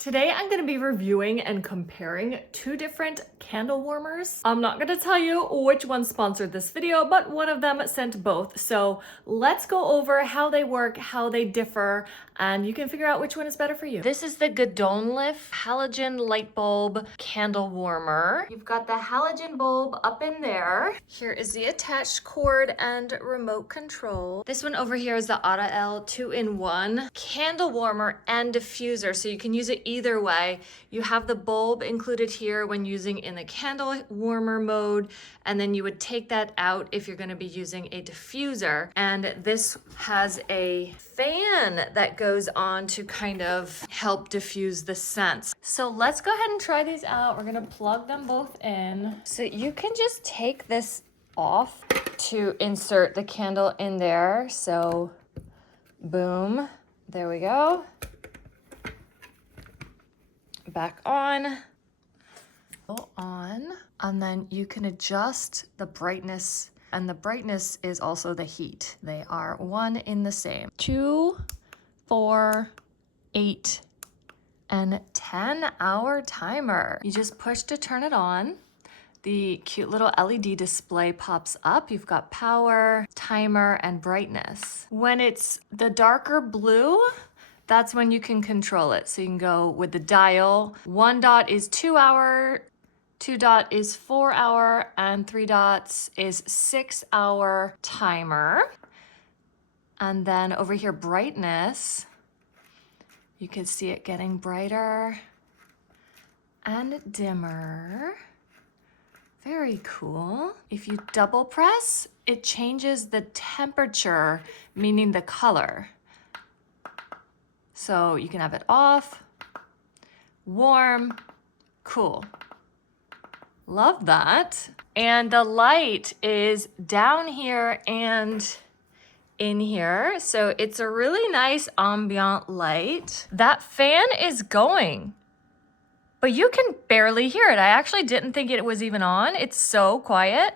Today I'm going to be reviewing and comparing two different candle warmers. I'm not going to tell you which one sponsored this video, but one of them sent both. So let's go over how they work, how they differ, and you can figure out which one is better for you. This is the attaelelife halogen light bulb candle warmer. You've got the halogen bulb up in there. Here is the attached cord and remote control. This one over here is the AttaEle 2-in-1 candle warmer and diffuser, so you can use it either way. You have the bulb included here when using in the candle warmer mode, and then you would take that out if you're going to be using a diffuser. And this has a fan that goes on to kind of help diffuse the scents. So let's go ahead and try these out. We're going to plug them both in. So you can just take this off to insert the candle in there. So boom, there we go. Back on, and then you can adjust the brightness, and the brightness is also the heat. They are one in the same. 2, 4, 8, and 10-hour timer. You just push to turn it on. The cute little LED display pops up. You've got power, timer, and brightness. When it's the darker blue, that's when you can control it. So you can go with the dial. 1 dot is 2 hour, 2 dot is 4 hour, and 3 dots is 6 hour timer. And then over here, brightness, you can see it getting brighter and dimmer. Very cool. If you double press, it changes the temperature, meaning the color. So you can have it off, warm, cool. Love that. And the light is down here and in here. So it's a really nice ambient light. That fan is going, but you can barely hear it. I actually didn't think it was even on. It's so quiet.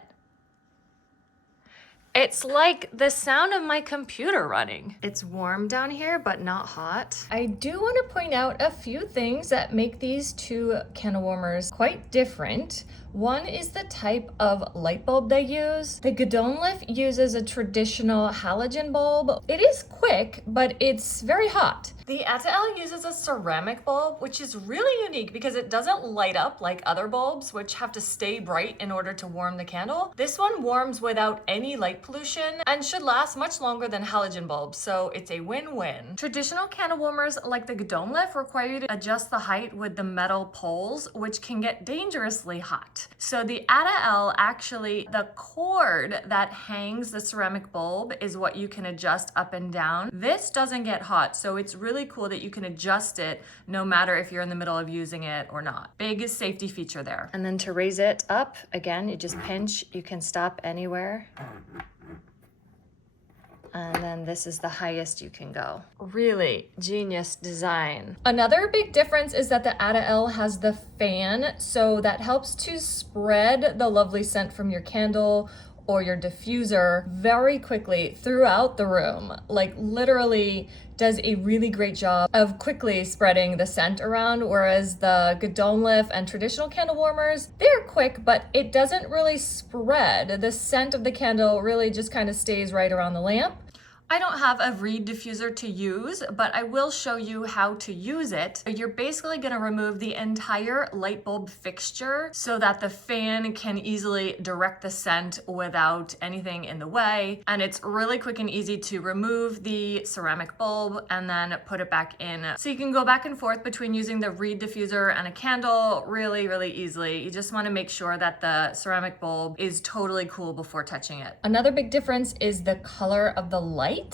It's like the sound of my computer running. It's warm down here, but not hot. I do want to point out a few things that make these two candle warmers quite different. One is the type of light bulb they use. The attaelelife uses a traditional halogen bulb. It is quick, but it's very hot. The AttaEle uses a ceramic bulb, which is really unique because it doesn't light up like other bulbs, which have to stay bright in order to warm the candle. This one warms without any light pollution and should last much longer than halogen bulbs, so it's a win-win. Traditional candle warmers like the attaelelife require you to adjust the height with the metal poles, which can get dangerously hot. So the AttaEle, actually, the cord that hangs the ceramic bulb is what you can adjust up and down. This doesn't get hot, so it's really cool that you can adjust it no matter if you're in the middle of using it or not. Big safety feature there. And then to raise it up, again, you just pinch, you can stop anywhere. And then this is the highest you can go. Really genius design. Another big difference is that the AttaEle has the fan, so that helps to spread the lovely scent from your candle or your diffuser very quickly throughout the room. Like literally does a really great job of quickly spreading the scent around, whereas the attaelelife and traditional candle warmers, they're quick, but it doesn't really spread. The scent of the candle really just kind of stays right around the lamp. I don't have a reed diffuser to use, but I will show you how to use it. You're basically going to remove the entire light bulb fixture so that the fan can easily direct the scent without anything in the way. And it's really quick and easy to remove the ceramic bulb and then put it back in. So you can go back and forth between using the reed diffuser and a candle really, really easily. You just want to make sure that the ceramic bulb is totally cool before touching it. Another big difference is the color of the light.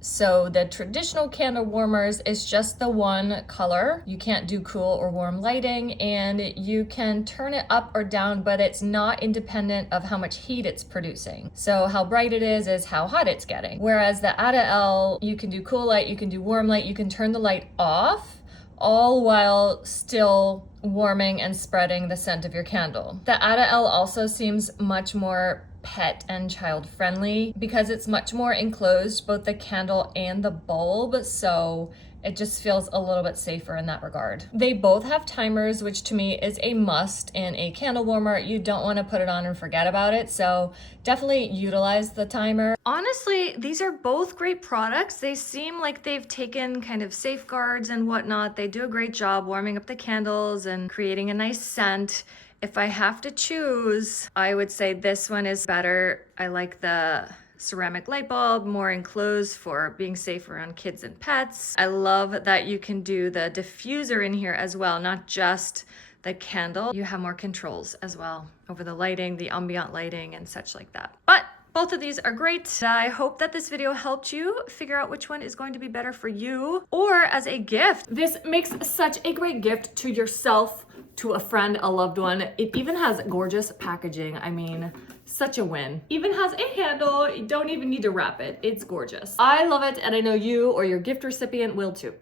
So the traditional candle warmers is just the one color. You can't do cool or warm lighting, and you can turn it up or down, but it's not independent of how much heat it's producing. So how bright it is how hot it's getting. Whereas the AttaEle, you can do cool light, you can do warm light, you can turn the light off, all while still warming and spreading the scent of your candle. The AttaEle also seems much more pet and child friendly because it's much more enclosed, both the candle and the bulb, so It just feels a little bit safer in that regard. They both have timers, which to me is a must in a candle warmer. You don't want to put it on and forget about it, so definitely utilize the timer. Honestly, these are both great products. They seem like they've taken kind of safeguards and whatnot. They do a great job warming up the candles and creating a nice scent. If I have to choose, I would say this one is better. I like the ceramic light bulb, more enclosed for being safe around kids and pets. I love that you can do the diffuser in here as well, not just the candle. You have more controls as well over the lighting, the ambient lighting and such like that. But both of these are great. I hope that this video helped you figure out which one is going to be better for you or as a gift. This makes such a great gift to yourself, to a friend, a loved one. It even has gorgeous packaging. I mean, such a win. Even has a handle. You don't even need to wrap it. It's gorgeous. I love it, and I know you or your gift recipient will too.